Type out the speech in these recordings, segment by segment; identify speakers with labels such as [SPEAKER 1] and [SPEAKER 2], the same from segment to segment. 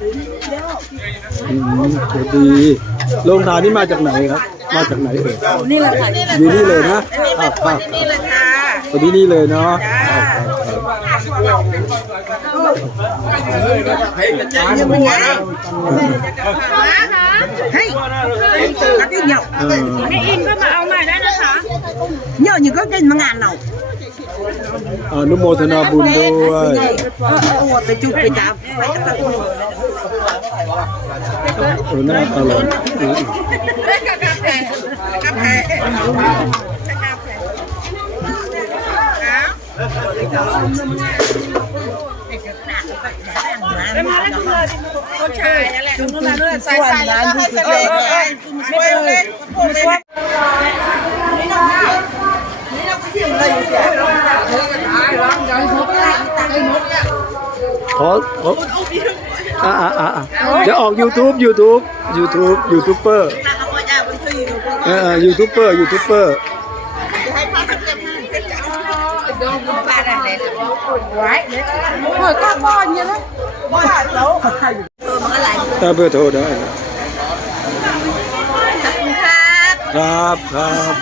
[SPEAKER 1] อืมเดี๋ยวดีโรงทานนี่มาจากไหนครับ มาจากไหนเอ่ย
[SPEAKER 2] นี่แหละค่ะ
[SPEAKER 1] อยู่นี่เลยนะค
[SPEAKER 2] มา
[SPEAKER 1] รับ
[SPEAKER 2] ค
[SPEAKER 1] ครั
[SPEAKER 2] น
[SPEAKER 1] บ
[SPEAKER 2] ที่นี่เลยค่ะ
[SPEAKER 1] ตั วนี้นี่เลยเนาะครับครับ
[SPEAKER 2] ยังไม่ไงเฮ้ยก็ที่ nhậu
[SPEAKER 1] เออ
[SPEAKER 3] ไม่อินก็มาเอาใหม่ได้นะคะ
[SPEAKER 2] nhậu những có kinh mà ngàn nào
[SPEAKER 1] อนุโมทนาบุญด้วย
[SPEAKER 2] ờ ờ tôi chụp cái đạp phải các bạn
[SPEAKER 1] เออน่าอร่อย อืม
[SPEAKER 2] cà phê cà phê con trai นั่นแหละมาเรื่อยใส่ใส่แล้วก็ให้เสลเลยช่วยเลยช่วย
[SPEAKER 1] ขอขออ่าอ่าอ่าอ่าจะออก YouTube YouTube YouTube ยูทูบเบอร์เออยูทูบเบอร์ยูทูบเบอร์
[SPEAKER 2] Rồi con bò như thế. Bò đâu? Ừ, mà lại
[SPEAKER 1] ถ้าเบอร์โทร ได้นะ
[SPEAKER 2] tập khác.
[SPEAKER 1] ครับครับ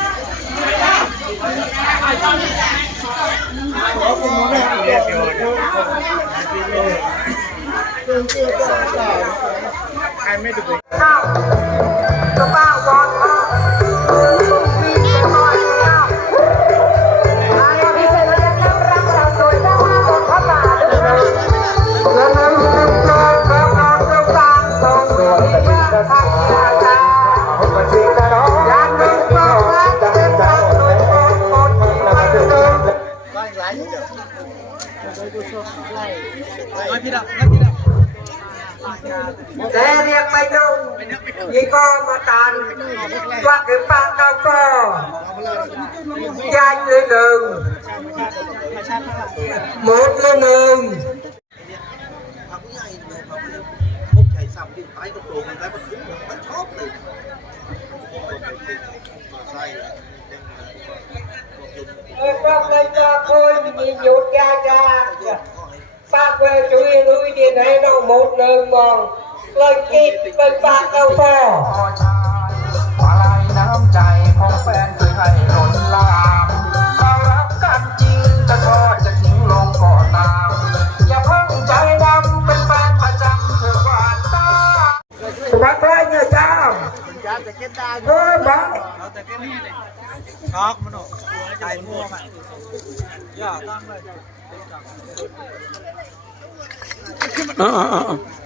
[SPEAKER 4] แต่ ยี่ก็มาตานว่าคือปากเราก็ยายเลยหนึ่งหมดเลยหนึ่งเอ้ก็ไม่จะคนมีหยุดยาจาปากเวช่วยลุยดีให้เราหมดหนึ่งมอง เลยคิดเป็นปากเอาพอ
[SPEAKER 5] มาลัยน้ำใจของแฟนคือให้หล้นลามเรารักกันจริงจะทอดจะทิ้งลงก็ตามอย่าเพิ่งใจดำเป็นแฟนประจำเธอหวานตา
[SPEAKER 4] บักเลยเนี่ยจ้าเฮ้ยบัก
[SPEAKER 1] อ่าอ่าอ่า
[SPEAKER 4] เออเดินในลาครับไ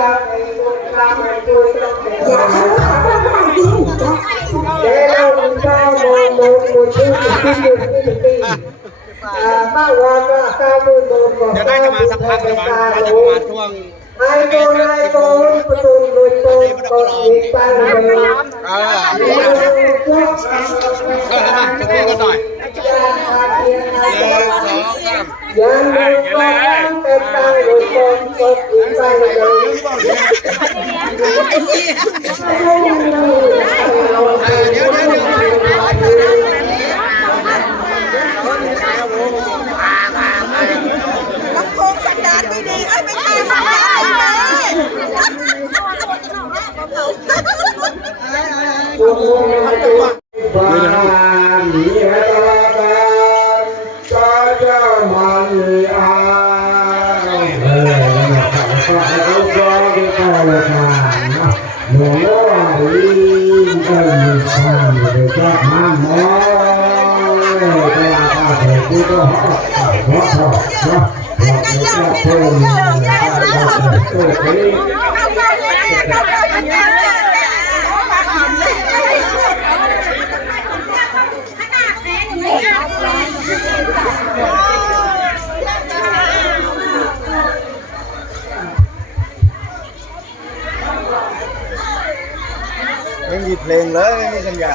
[SPEAKER 4] อ่าบ้านวันก็ข้าวมือโมโมเดี๋ยวได้จะมาสักพักเลยมั้งน่าจะประมาณช่วงไอโกนไอโกนประตูโดยโกนโกนอีกไปเลยอ่าเดี๋ยวเราจะเออมาจะคุยกันหน่อยยังไม่พอเป็นตาโดยโกนกนอีกไปเลย
[SPEAKER 2] Lắm
[SPEAKER 4] ಸಂಜೆ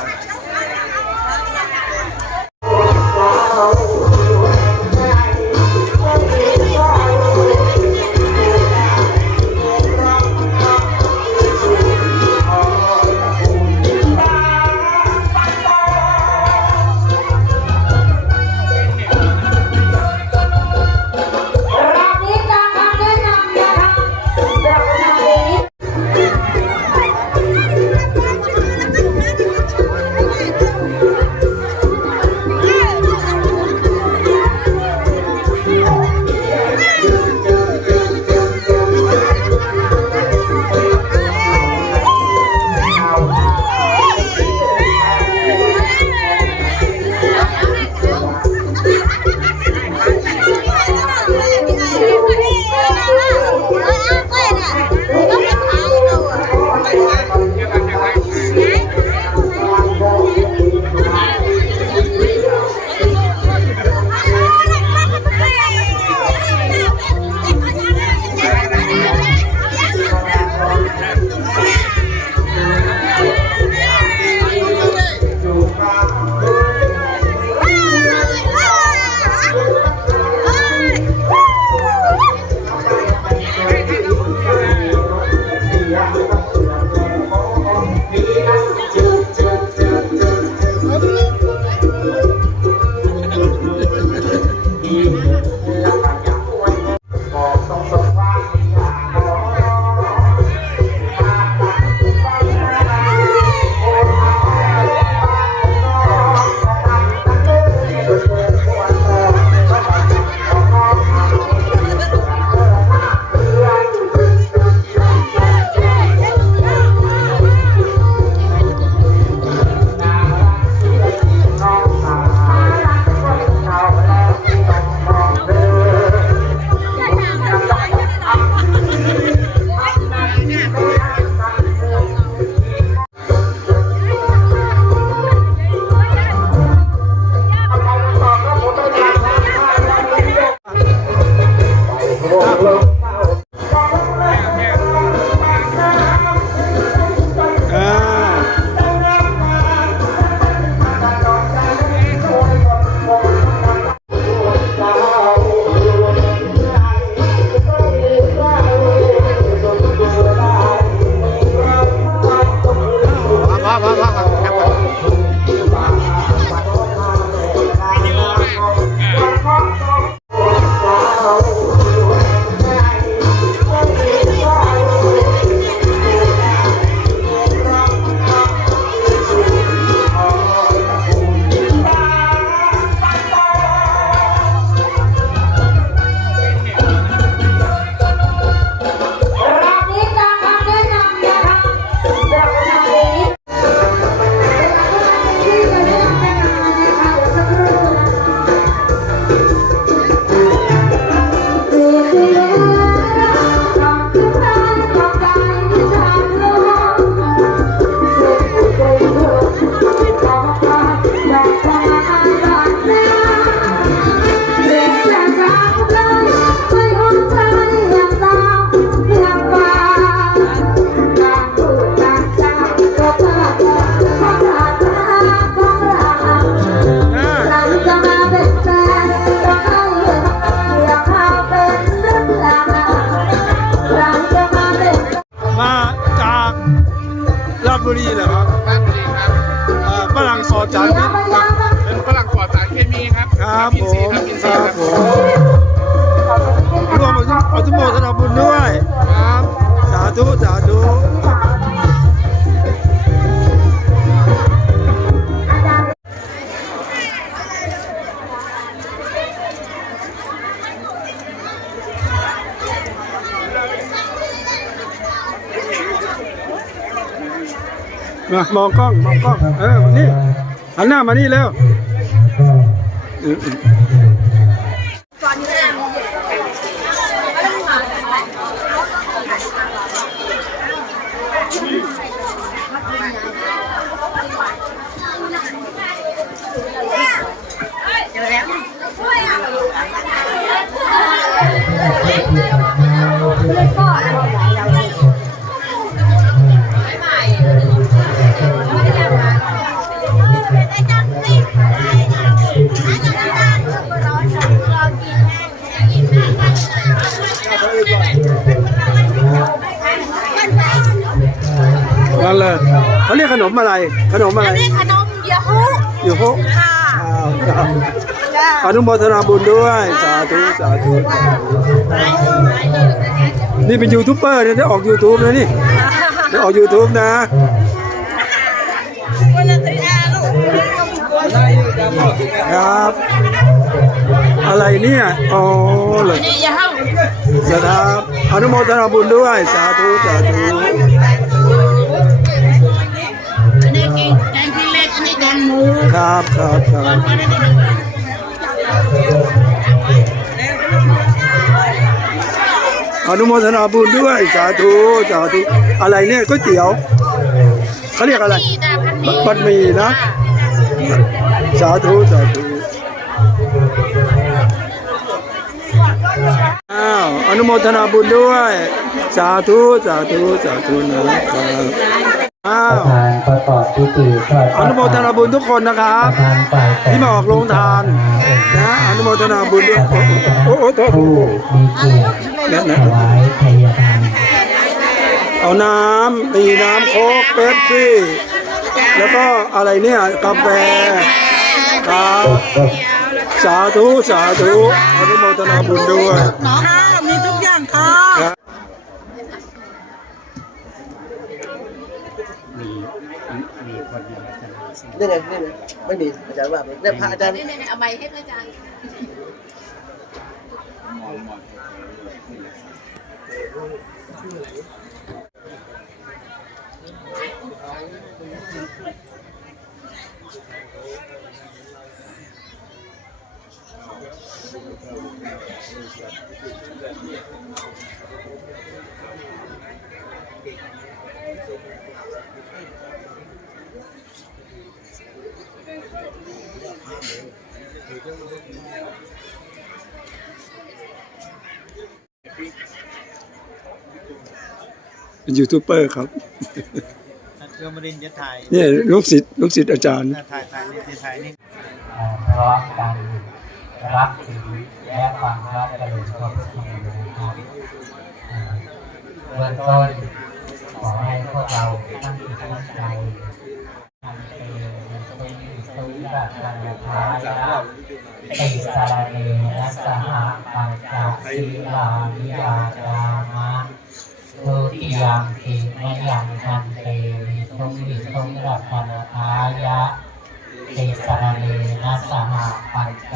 [SPEAKER 4] มามอ
[SPEAKER 6] งก
[SPEAKER 1] ล้อ
[SPEAKER 6] งมองกล้อง เออนี่หันหน้ามานี่แล้ว เขา
[SPEAKER 1] เรียกขนมอะไร ขนมอะไร
[SPEAKER 2] นี่ขนมเยาฮู
[SPEAKER 1] อยู่พวก
[SPEAKER 2] ค่ะ
[SPEAKER 1] อ้าวครับ
[SPEAKER 2] จ้า
[SPEAKER 1] อนุโมทนาบุญด้วย สาธุสาธุนี่เป็นยูทูบเบอร์เนี่ยได้ออก YouTube นะนี่ได้ออก YouTube นะครับ อะไรเนี่ยอ๋อเลย
[SPEAKER 2] นี่เยาฮู
[SPEAKER 1] นะครับอนุโมทนาบุญด้วย สาธุสาธุ ครับครับครับอนุโมทนาบุญด้วยสาธุสาธุอะไรเนี่ยก๋วยเตี๋ยวเขาเรียกอะไรบัดหมี่นะ สาธุสาธุอ้าวอนุโมทนาบุญด้วย สาธุสาธุสาธุนะครับ
[SPEAKER 6] ป
[SPEAKER 1] ว
[SPEAKER 6] ระธานประกอบพิธีทอด
[SPEAKER 1] อนุโมทนาบุญทุกคนนะครับ
[SPEAKER 6] ประธานฝ่ายแต่ง
[SPEAKER 1] ที่มาออกโรงทานนะอนุโมทนาบุญด้วยโอ้โหโทษ
[SPEAKER 6] ผู้มีเกียรติ
[SPEAKER 1] นั่น
[SPEAKER 6] ถ
[SPEAKER 1] นะ
[SPEAKER 6] วายทายทาน
[SPEAKER 1] เอาน้ำมีน้ำโค้กเป๊ปซี่ แล้วก็อะไรเนี่ยกาแฟครับสาธุสาธุอนุโมทนาบุญด้วย
[SPEAKER 2] ค่ะมีทุกอย่างค่ะ
[SPEAKER 1] ครับ
[SPEAKER 7] นี่ไงนี่ไงไม่มีอาจารย์ว่าเนี่ยพระอาจารย์
[SPEAKER 2] นี่นี่เอาใบให้พระอาจารย์
[SPEAKER 1] เป็นยูทูบเบอร์ครับ
[SPEAKER 8] โยมรินทร์จะถ่าย
[SPEAKER 1] เนี่ยลูกศิษย์ลูกศิษย์อาจารย์
[SPEAKER 8] ถ่ายถ่ายนี่ถ่ายนี่
[SPEAKER 6] พร้อมกันรับถือและฟังพระกรุณาพระคุณนะครับอ่าเบื้องต้นขอให้พวกเราตั้งจิตตั้งใจทำเองเป็นสุรกันทายะติสารเนนะสหปัญจศีลานิยาจา มะทุติยามปิมะยังทันเตวิทุงวิทุงรัตนทายะเตสรเนนะสหปัญจ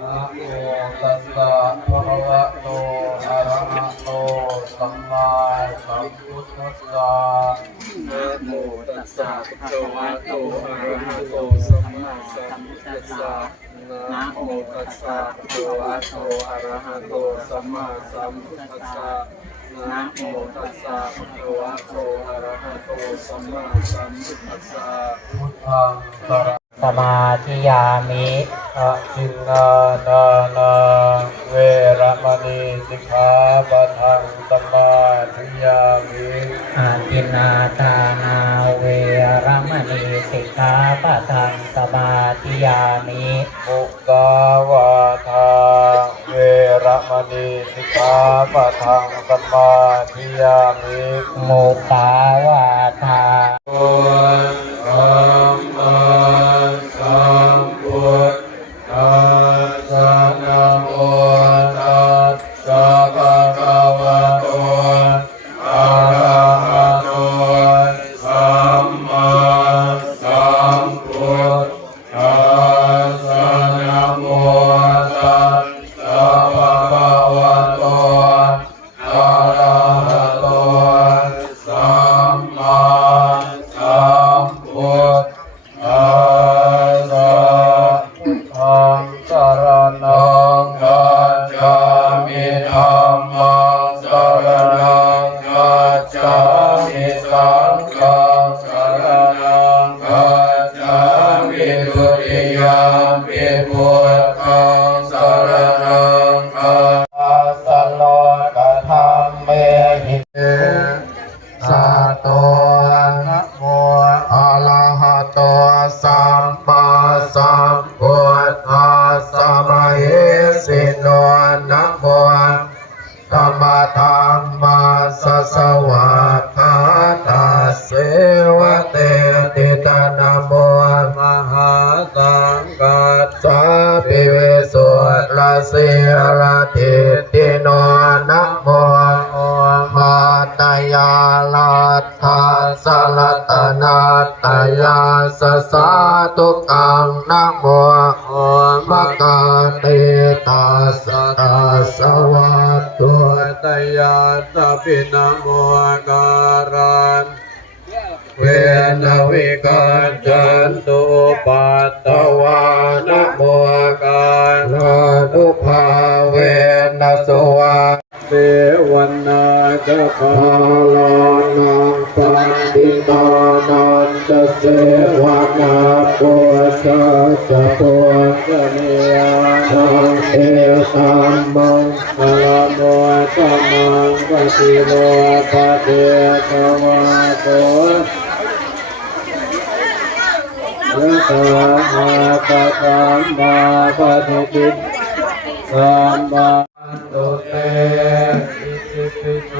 [SPEAKER 5] นะโมตัสสะภะคะวะโตอะระหะโตสัมมาสัมพุทธัสสะนะโมตัสสะภะคะวะโตอะระหะโตสัมมาสัมพุทธัสสะนะโมตัสสะภะคะวะโตอะระหะโตสัมมาสัมพุทธัสสะนะโมตัสสะภะคะวะโตอะระหะโตสัมมาสัมพุทธัสสะพุทธังสรณ
[SPEAKER 6] ส มาธิยามิ
[SPEAKER 5] อะจินนาดานาเวระมณีสิกขาปะทังสมาธิยามิ
[SPEAKER 6] อาทินนาทานาเวรมณีสิกขาปะทังสมาธิยามิ
[SPEAKER 5] มุสาวาทาเวระมณีสิกขาปะทังสมาธิยามิ
[SPEAKER 6] โมปาวาทา
[SPEAKER 5] สังกัสสะปิเวสุราเสระเทติโนนะโมมาตยาลาทาสลัตนาตยาสสาตุกังนะโมมะกาเตตาสตาสวัตตุตยาตปินะโมการันเว นวิกาจันตุปัตตวานะโมกาลานุภาเวนัสวาเสวนาจะพาลานังปันติตานันตเสวนาปุชะสะปุชะเนียทังเอตัมมังอะระโมตัมมังปะติโลปะเทตวะโต ยะถาอาปะสัมมาปะทิติสัมมาตุเตอิติปิโส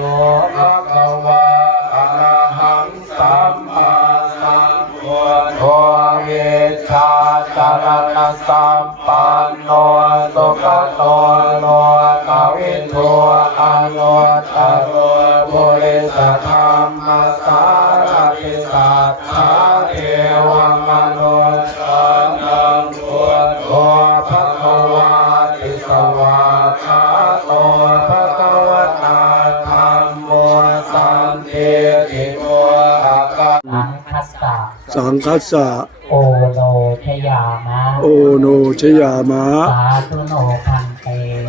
[SPEAKER 1] งคัสสะ
[SPEAKER 6] โอโนชยามะ
[SPEAKER 1] โอโนชยามะ
[SPEAKER 6] สาธุโนพันเต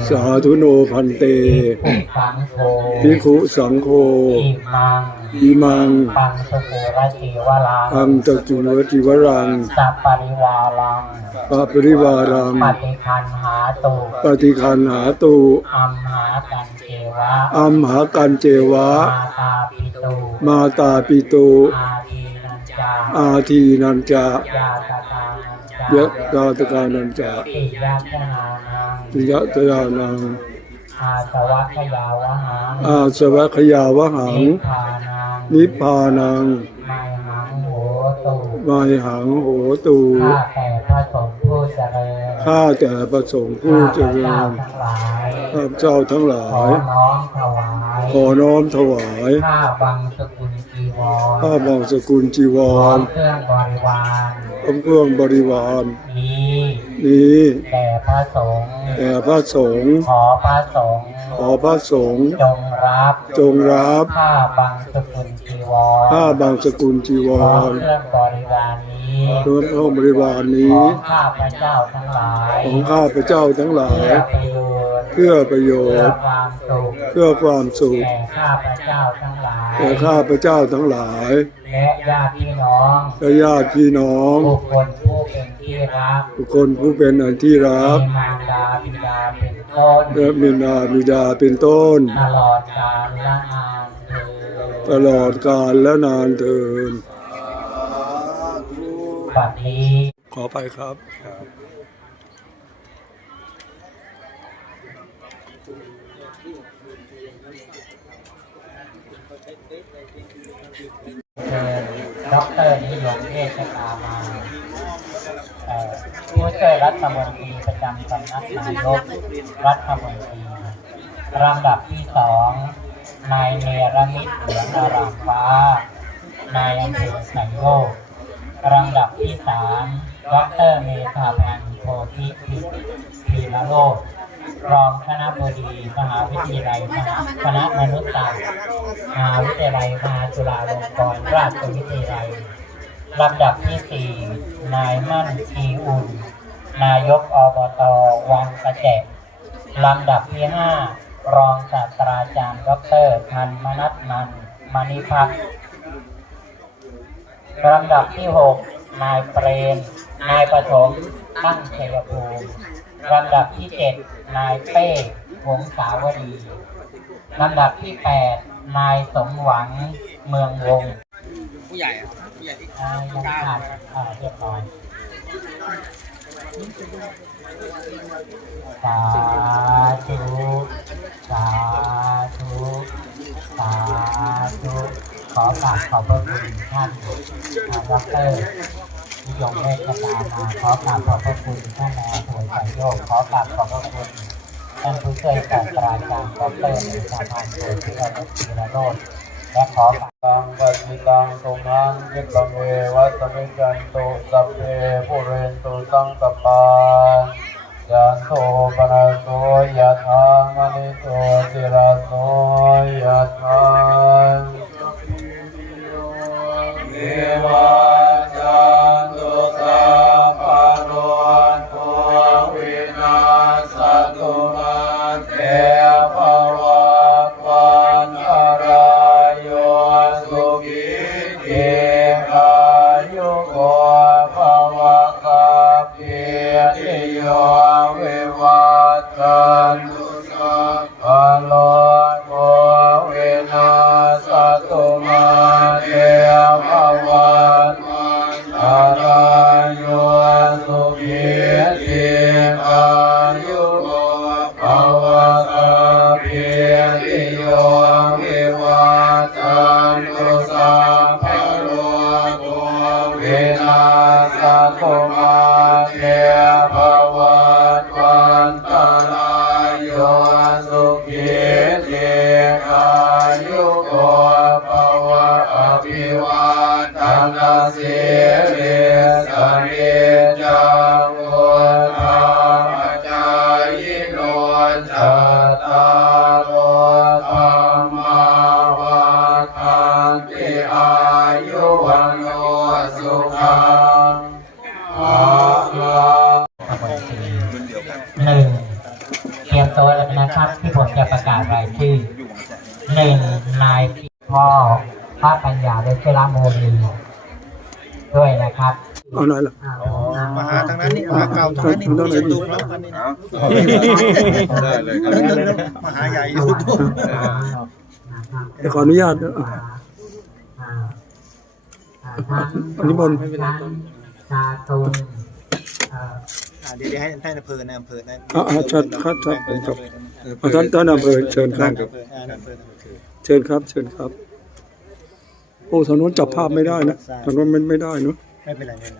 [SPEAKER 1] สาธุโนพันเต
[SPEAKER 6] ภิกขุสังโฆ
[SPEAKER 1] ภิกขุสังโฆ
[SPEAKER 6] อิมัง
[SPEAKER 1] อิมัง
[SPEAKER 6] ปังสกุรจีวรัง
[SPEAKER 1] อังตจุนวจิวรัง
[SPEAKER 6] สัปปริวารัง
[SPEAKER 1] ปะปริวารัง
[SPEAKER 6] ปฏิคันหาตุ
[SPEAKER 1] ปฏิคันหาตุ
[SPEAKER 6] อัมหากันเจวะ
[SPEAKER 1] อัมหากันเจวะ
[SPEAKER 6] มาตาปิตุ
[SPEAKER 1] มาตาปิโต
[SPEAKER 6] อาทีนันจา
[SPEAKER 1] อาทีนันจายา
[SPEAKER 6] ตตานันจายะ
[SPEAKER 1] กาตกานันจา
[SPEAKER 6] ปิยาชนานัง
[SPEAKER 1] ติยะตยานัง
[SPEAKER 6] อาสวัคยาวหัง
[SPEAKER 1] อาสวะขยาวหัง
[SPEAKER 6] นิพพานัง
[SPEAKER 1] นิพพานัง
[SPEAKER 6] ไมหังโหตุ
[SPEAKER 1] ไมหังโหตู
[SPEAKER 6] ข้าแต่พระสงฆ์ผู้เจริญ
[SPEAKER 1] ข้าแต่ประสงค์ผู้เจริ
[SPEAKER 6] ข้าพเจ้าทั้งหลาย
[SPEAKER 1] ญข้าพเจ้าทั้งหลา
[SPEAKER 6] ขอยน้อมถวาย
[SPEAKER 1] ขอน้อมถวาย
[SPEAKER 6] ข้าบังสกุล จีวร
[SPEAKER 1] ข้าบางสกุลจีว
[SPEAKER 6] พร้อ
[SPEAKER 1] ร
[SPEAKER 6] มเครื่องบริวาร
[SPEAKER 1] พร้อมเครื่องบริวาร
[SPEAKER 6] นี้
[SPEAKER 1] นี้
[SPEAKER 6] แด่พระสงฆ์
[SPEAKER 1] แด่พระสงฆ์
[SPEAKER 6] ขอพระสงฆ์
[SPEAKER 1] ขอพระสงฆ์
[SPEAKER 6] จงรับ
[SPEAKER 1] จงรับ
[SPEAKER 6] ข้าบังสกุลจีวร
[SPEAKER 1] ข้าบางสกุลจีว
[SPEAKER 6] พร้อม
[SPEAKER 1] ร
[SPEAKER 6] เครื่องบริวารนี้
[SPEAKER 1] เครื่องห้องบริวาร
[SPEAKER 6] ข
[SPEAKER 1] นี้
[SPEAKER 6] องข้าพระเจ้าทั้งหลาย
[SPEAKER 1] ของข้าพระเจ้าทั้งหลาย
[SPEAKER 6] เพื่อประโยชน์
[SPEAKER 1] เพื่อประโย
[SPEAKER 6] เพื่อ
[SPEAKER 1] ชน์
[SPEAKER 6] ความสุข
[SPEAKER 1] เพื่อความสุข
[SPEAKER 6] แก่ข้าพระเจ้าทั้งหลาย
[SPEAKER 1] แก่ข้าพระเจ้าทั้งหลาย
[SPEAKER 6] และญาติพี่น้อง
[SPEAKER 1] และญาติพี่น้อง
[SPEAKER 6] บุคคลผู้เป็นที่รัก
[SPEAKER 1] ทุกคนผู้เป็นอันที่รัก
[SPEAKER 6] มีมารดาบิดาเป็นต้น
[SPEAKER 1] และบิดาบิดาเป็นต้น
[SPEAKER 6] ตลอดกาลละนานเถิด
[SPEAKER 1] ตลอดกาลและนานเทิน
[SPEAKER 6] บัดนี้
[SPEAKER 1] ขอไปครับ
[SPEAKER 6] เชิญ ด็อกเตอร์นิยมเวชกามาผู้ช่วยรัฐมนตรีประจำสำนักนายกรัฐมนตรีลำดับที่สองนายเนรมิตเหลืองอารามฟ้านายอำเภอไสโยกลำดับที่สามดอกเตอรเมธาพันธ์โพธิพิพีระโลก รองคณะบดีมหาวิทยาลัยคณะมนุษยศาสตร์มหาวิทยาลัยมหาจุฬาลงกรณราชวิทยาลัยลำดับที่สี่นายมั่นชีอุ่น นายกอบตวังกระแจลำดับที่ห้ารองศาสตราจารย์ดรพันมนัทนันมณิพักษ์ลำดับที่หกนายเปรมนายประถมตั้งชัยภูมิ ลำดับที่เจ็ดนายเป้หงสาวดี ลำดับที่แปดนายสมหวังเมืองวง
[SPEAKER 9] ผู้ใหญ่อะผู้ใหญ่
[SPEAKER 6] เอ่อยังขาดเอ่อเรียบร้อยสาธุสาธุสาธุขอกราบขอบพระคุณท่านอ่าดร นิยมเมฆตามาขอกราบขอบพระคุณท่านนายอำเภอสายโยกขอกราบขอบพระคุณท่านผู้ช่วยศาสตราจารย์ดอกเตอรในสาขาโพธิรโรจน์ธีรโรจน์และขอกราบ
[SPEAKER 5] ตังปัจิตังตุมังคิปังเววัตมิจันตุสัพเพปุเรนตุสังกปายันโทปนะโสยะถามณิโตติระโสยะถา เอา
[SPEAKER 1] ไหนล่ะ
[SPEAKER 8] มาหาทางนั้นนี่มาเก่าทางนั้นนี่ดูยูทูบแล้วอันนี้นะ
[SPEAKER 10] ได้เลยครับ
[SPEAKER 8] มาหาใหญ่ยูทูบ
[SPEAKER 1] เดี๋ยวขออนุญาตนะอะอันนี้บน
[SPEAKER 6] ชาตุงเอ่อ
[SPEAKER 8] เดี๋ยวให้ท่านอำเภอในอำเภอนั้น
[SPEAKER 1] อ่าอ่าชัดครับชัดครับเอาท่านท่านอำเภอเชิญครับ
[SPEAKER 8] อำเภออ่าอำเภออำเภอ
[SPEAKER 1] เชิญครับ เชิญครับ โอ้ถนนจับภาพไม่ได้นะถนนมันไม่ได้เนอะ
[SPEAKER 8] ไม่เป็นไรไม่เป็นไร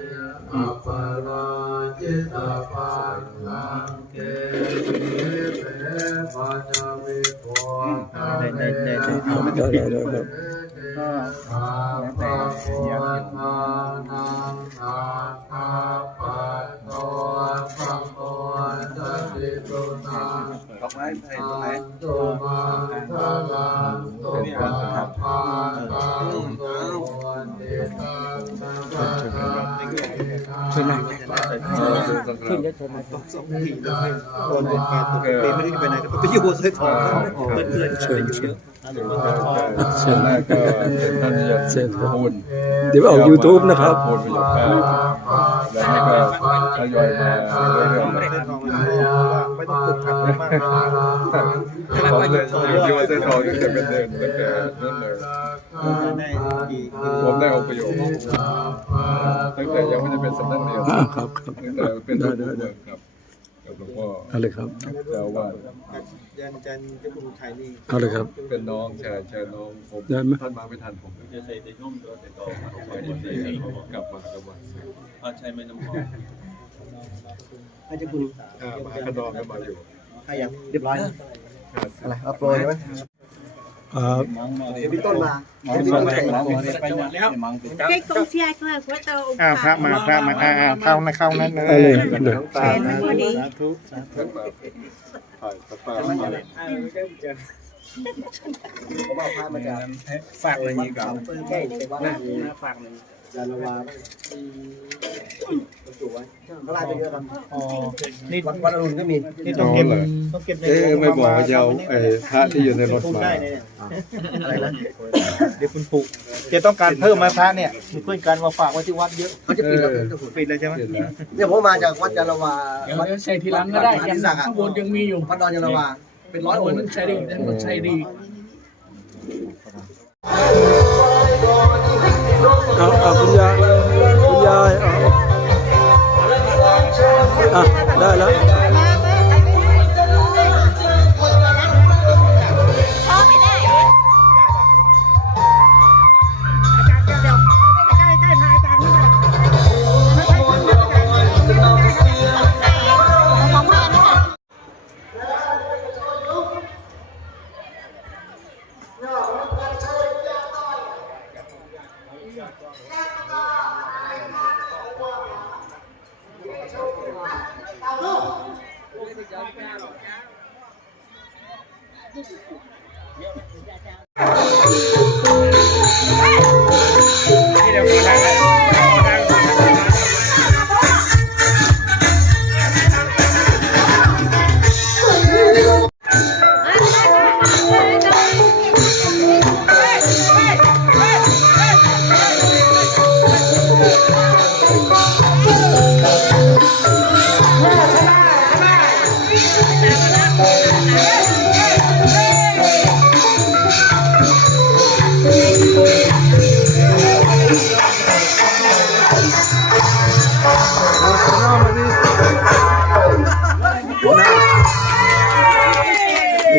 [SPEAKER 8] ได้ได้ได้ได้
[SPEAKER 1] ครับ
[SPEAKER 8] คนเป็นแฟนตัวเป็นไม่ได้ไปไหนก็ไปอยู่บนเส้นทางเพื่อนเพื่อน
[SPEAKER 1] เชิ ญเชิญ
[SPEAKER 10] เชิญแรกก็ท่านยัน
[SPEAKER 1] เชิญครับ
[SPEAKER 10] พูน
[SPEAKER 1] เดี๋ยวออก YouTube นะครับ
[SPEAKER 10] พูนประโยคแรกแล้วให้ก็ทยอยมาเรื่อยๆ
[SPEAKER 8] ไม่ได้ทองไม่ต้องผูกพันมาก
[SPEAKER 10] ผมเลยคิดว่าเส้นทองจะเป็นเดินตั้งแต่นั่นเลย
[SPEAKER 8] ได้ดี
[SPEAKER 10] ผมได้เอาประโยชน์ตั้งแต่ยังไม่ได้เป็นสำนักเดียว
[SPEAKER 1] อ่าครับครับ
[SPEAKER 10] ตั้งแต่เป็น
[SPEAKER 1] ได้
[SPEAKER 10] ผู้
[SPEAKER 1] ได้
[SPEAKER 10] เมื
[SPEAKER 1] ได้
[SPEAKER 10] องครับกับหลวงพ่อ
[SPEAKER 1] เอาเลยครับ
[SPEAKER 10] เจ้าว่า
[SPEAKER 8] ยันจันจะภูมิไทยนี่
[SPEAKER 1] เอาเลยครับ
[SPEAKER 10] เป็นน้องชายชายน้องผม
[SPEAKER 1] ได้ไหม
[SPEAKER 10] ท่านมาไม่ทันผมจะใส่แต่ย่อมตัวแต่ต่อมาไปดีๆกลับมากับวันพระชัยไม่น้ำหอม
[SPEAKER 8] ให้จะคุณ
[SPEAKER 10] อ่ามหากระดองก็มาอยู่
[SPEAKER 8] ให้ยังเรียบร้อยอะไรอัพโหลดใช่ไหม
[SPEAKER 1] ครับ
[SPEAKER 8] พี่ต้นมา
[SPEAKER 3] cái con xe của của tao
[SPEAKER 8] อ่าพระมาพระมาอ่าเข้านะเข้านั่นเล
[SPEAKER 1] เอาเลย
[SPEAKER 8] ย
[SPEAKER 1] เอาเลย
[SPEAKER 8] สาธุสาธุ
[SPEAKER 10] ท่านมาถ่ายสปามา
[SPEAKER 8] ผมเอาผ้ามาจากฝากเลยนี่กับแก้แต่ว่าฝากเลย
[SPEAKER 7] จารวาพระราชเป็นเยอะครับ
[SPEAKER 8] อ๋อนี่
[SPEAKER 7] วัดวัดอรุณก็มี
[SPEAKER 8] นี่ต้องเก็บต้องเก็บใน
[SPEAKER 4] เอ๊ะไม่บอกว่าจะเอาไอ้พระที่อยู่ในรถ
[SPEAKER 8] ทุก
[SPEAKER 4] มา
[SPEAKER 8] ได้เนี่ย
[SPEAKER 7] อะไรนะ
[SPEAKER 8] เดี๋ยวคุณปู่จะต้องการเพิ่มไหมาพระเนี่ยมีเพื่อนกันมาฝากไว้ที่วัดเยอะ
[SPEAKER 7] เขาจะปิดแล้วจะปิด
[SPEAKER 8] ปิดเลยใช่ไหม
[SPEAKER 4] เห็นแล้ว
[SPEAKER 7] เนี่ยผมมาจากวัดจารวา
[SPEAKER 2] เดี๋ยว
[SPEAKER 7] วัด
[SPEAKER 2] เดี๋ยวใส่ทีหลังก็ได้
[SPEAKER 7] วั
[SPEAKER 2] ยัน
[SPEAKER 7] ศักดิ์
[SPEAKER 2] ข้างบนยังมีอยู่
[SPEAKER 7] วัดดอนจารวาเป็นร้อยอง
[SPEAKER 2] มัน
[SPEAKER 7] ค์
[SPEAKER 2] ต้องใช้ดีมันต้องใช้ดี
[SPEAKER 1] เอาเอาคุณยายคุณยายเอา อะไ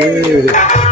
[SPEAKER 1] Dude.